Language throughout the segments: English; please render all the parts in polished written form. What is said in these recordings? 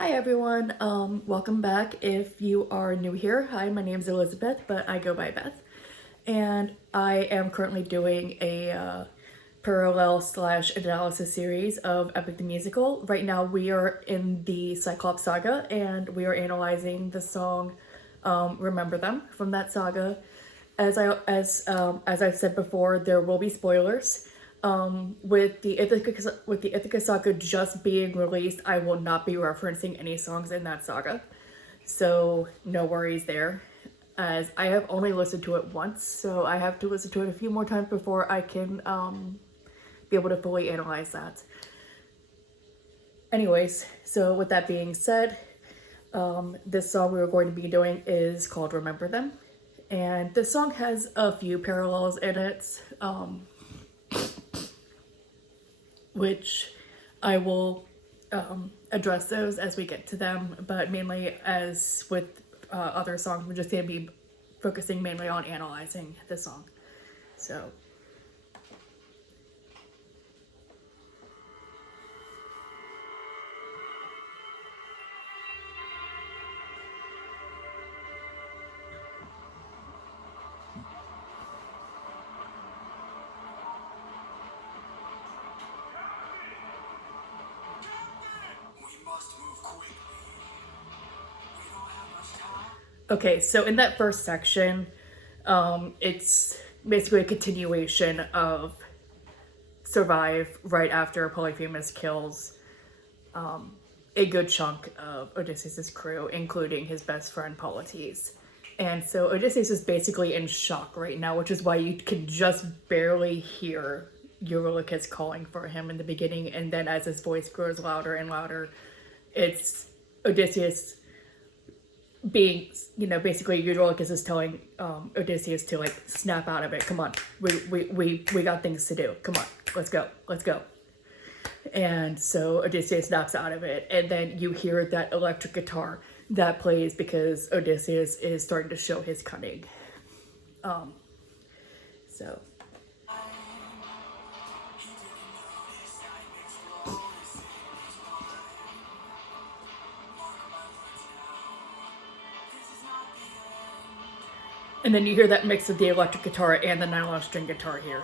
Hi everyone, welcome back. If you are new here, hi, my name's Elizabeth, but I go by Beth. And I am currently doing a parallel slash analysis series of Epic the Musical. Right now we are in the Cyclops saga and we are analyzing the song Remember Them from that saga. As I've said before, there will be spoilers. With the Ithaca saga just being released, I will not be referencing any songs in that saga, so no worries there. As I have only listened to it once, so I have to listen to it a few more times before I can be able to fully analyze that. Anyways, so with that being said, this song we were going to be doing is called Remember Them. And this song has a few parallels in it, which I will address those as we get to them. But mainly, as with other songs, we're just going to be focusing mainly on analyzing the song. So okay, so in that first section, it's basically a continuation of Survive right after Polyphemus kills a good chunk of Odysseus' crew, including his best friend Polites. And so Odysseus is basically in shock right now, which is why you can just barely hear Eurylochus calling for him in the beginning, and then as his voice grows louder and louder, it's Odysseus being, basically Eurylochus is telling Odysseus to like snap out of it. Come on, we got things to do. Come on, let's go. And so Odysseus snaps out of it, and then you hear that electric guitar that plays because Odysseus is starting to show his cunning. So and then you hear that mix of the electric guitar and the nylon string guitar here.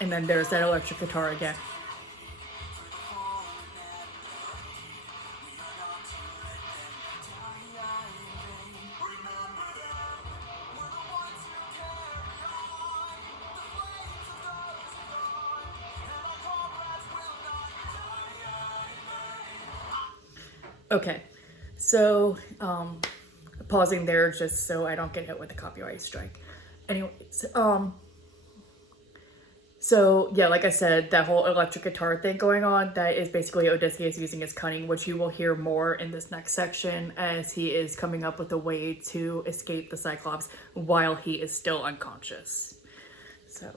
And then there's that electric guitar again. Okay, so pausing there just so I don't get hit with a copyright strike. Anyways, so yeah, like I said, that whole electric guitar thing going on, that is basically Odysseus using his cunning, which you will hear more in this next section as he is coming up with a way to escape the Cyclops while he is still unconscious. So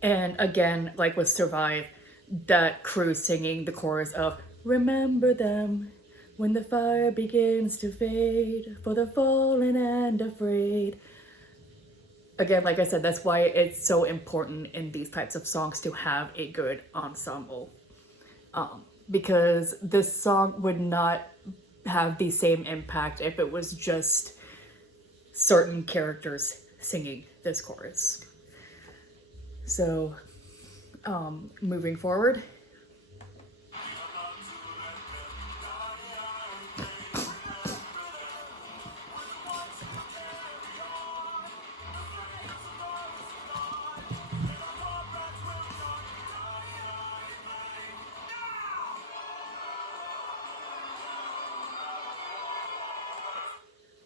and again, like with Survive, that crew singing the chorus of "Remember them when the fire begins to fade, for the fallen and afraid." Again, like I said, that's why it's so important in these types of songs to have a good ensemble. Because this song would not have the same impact if it was just certain characters singing this chorus. So, moving forward.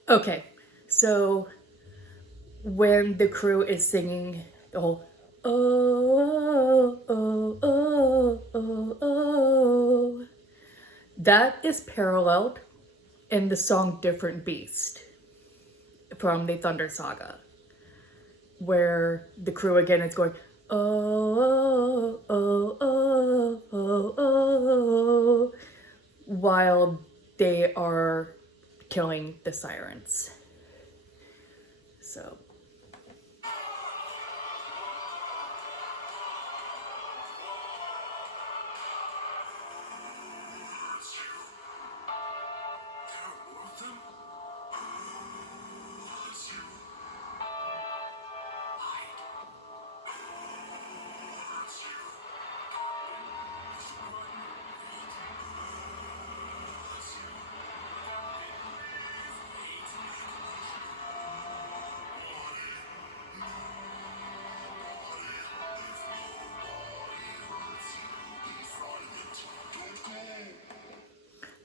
Okay, so when the crew is singing the whole oh, oh, oh, oh, oh, oh, That is paralleled in the song Different Beast from the Thunder Saga, where the crew again is going, oh, oh, oh, oh, oh, while they are killing the sirens. So.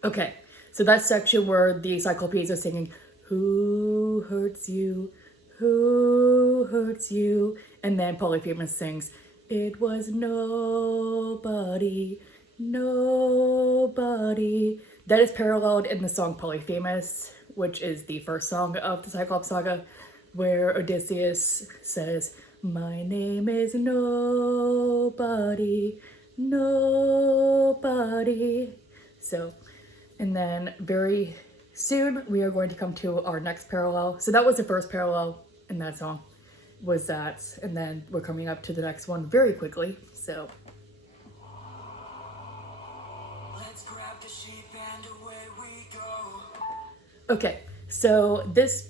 Okay, so that section where the Cyclopes are singing, who hurts you, who hurts you, and then Polyphemus sings, it was nobody, nobody. That is paralleled in the song Polyphemus, which is the first song of the Cyclops saga, where Odysseus says, my name is nobody, nobody. So, and then very soon we are going to come to our next parallel. So that was the first parallel in that song, was that. And then we're coming up to the next one very quickly. So. Let's grab the sheep and away we go. Okay, so this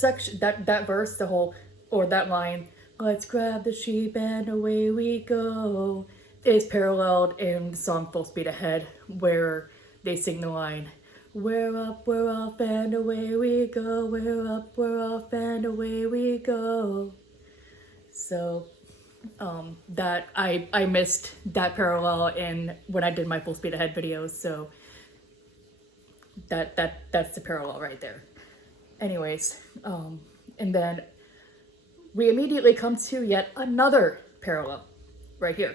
section, that verse, the whole, or that line, let's grab the sheep and away we go, is paralleled in the song Full Speed Ahead, where they sing the line, we're up, we're off, and away we go, we're up, we're off, and away we go. So, that, I missed that parallel when I did my Full Speed Ahead videos, so that's the parallel right there. Anyways, and then we immediately come to yet another parallel right here.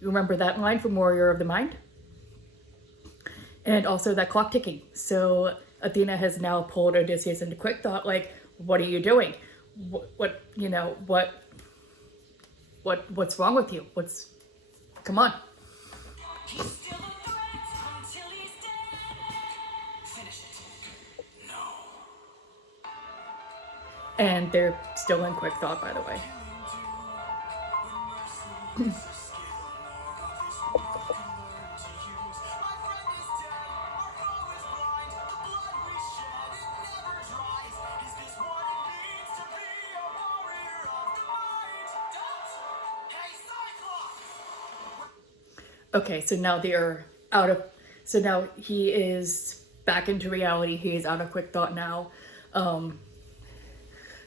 You remember that line from Warrior of the Mind? And also that clock ticking. So Athena has now pulled Odysseus into quick thought, like, what are you doing? What's wrong with you? Come on. He's still a threat until he's dead. Finish it. No. And they're still in quick thought, by the way. Okay, so now they're out of, so now he is back into reality. He is out of quick thought now,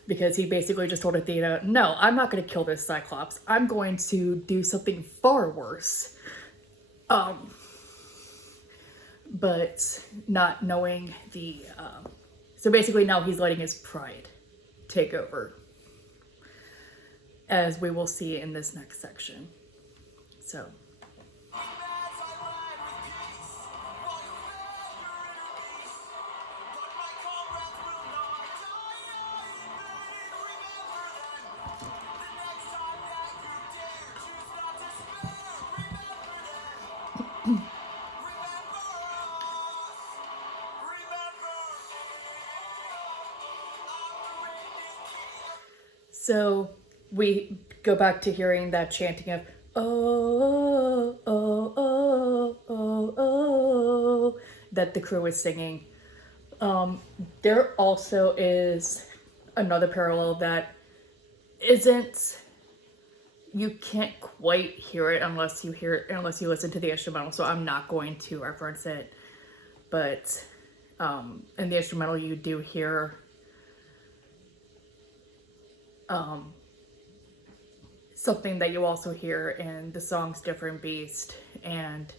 because he basically just told Athena, no, I'm not going to kill this Cyclops. I'm going to do something far worse. But not knowing so basically now he's letting his pride take over, as we will see in this next section. So. So we go back to hearing that chanting of, oh, oh, oh, oh, oh, that the crew is singing. There also is another parallel that isn't, you can't quite hear it unless you listen to the instrumental, so I'm not going to reference it. But in the instrumental you do hear something that you also hear in the songs Different Beast and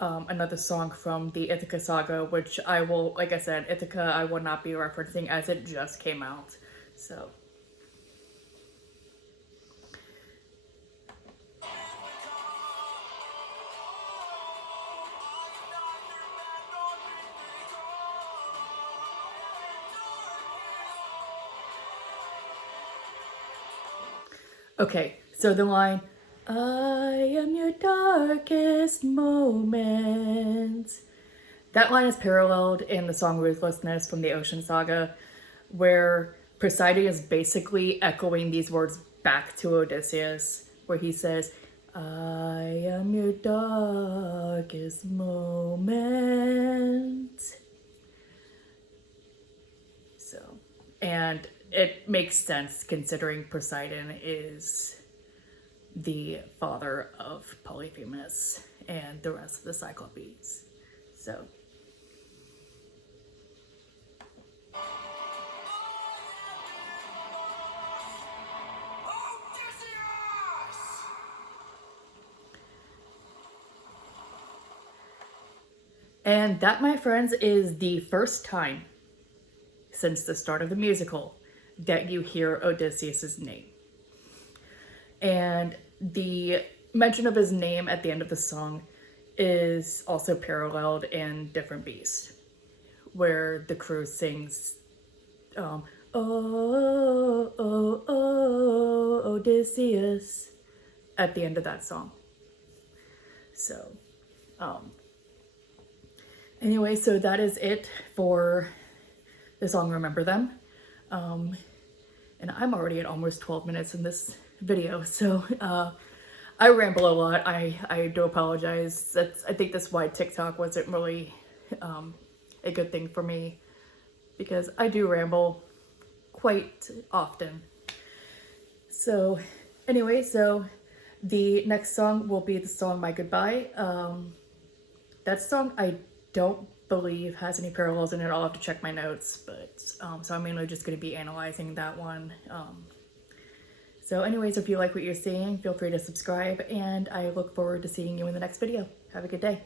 another song from the Ithaca saga, which I will, like I said, Ithaca I will not be referencing as it just came out. So Okay, so the line, I am your darkest moment. That line is paralleled in the song Ruthlessness from the Ocean Saga, where Poseidon is basically echoing these words back to Odysseus, where he says, I am your darkest moment. So, and it makes sense considering Poseidon is the father of Polyphemus and the rest of the Cyclopes. So, and that, my friends, is the first time since the start of the musical that you hear Odysseus's name. And the mention of his name at the end of the song is also paralleled in Different Beast, where the crew sings, oh, oh, oh, Odysseus, at the end of that song. So, anyway, so that is it for the song Remember Them. And I'm already at almost 12 minutes in this video, so I ramble a lot. I do apologize. I think that's why TikTok wasn't really a good thing for me, because I do ramble quite often. So anyway, so the next song will be the song My Goodbye. That song I don't believe has any parallels in it. I'll have to check my notes, but so I'm mainly just going to be analyzing that one. So anyways, if you like what you're seeing, feel free to subscribe, and I look forward to seeing you in the next video. Have a good day.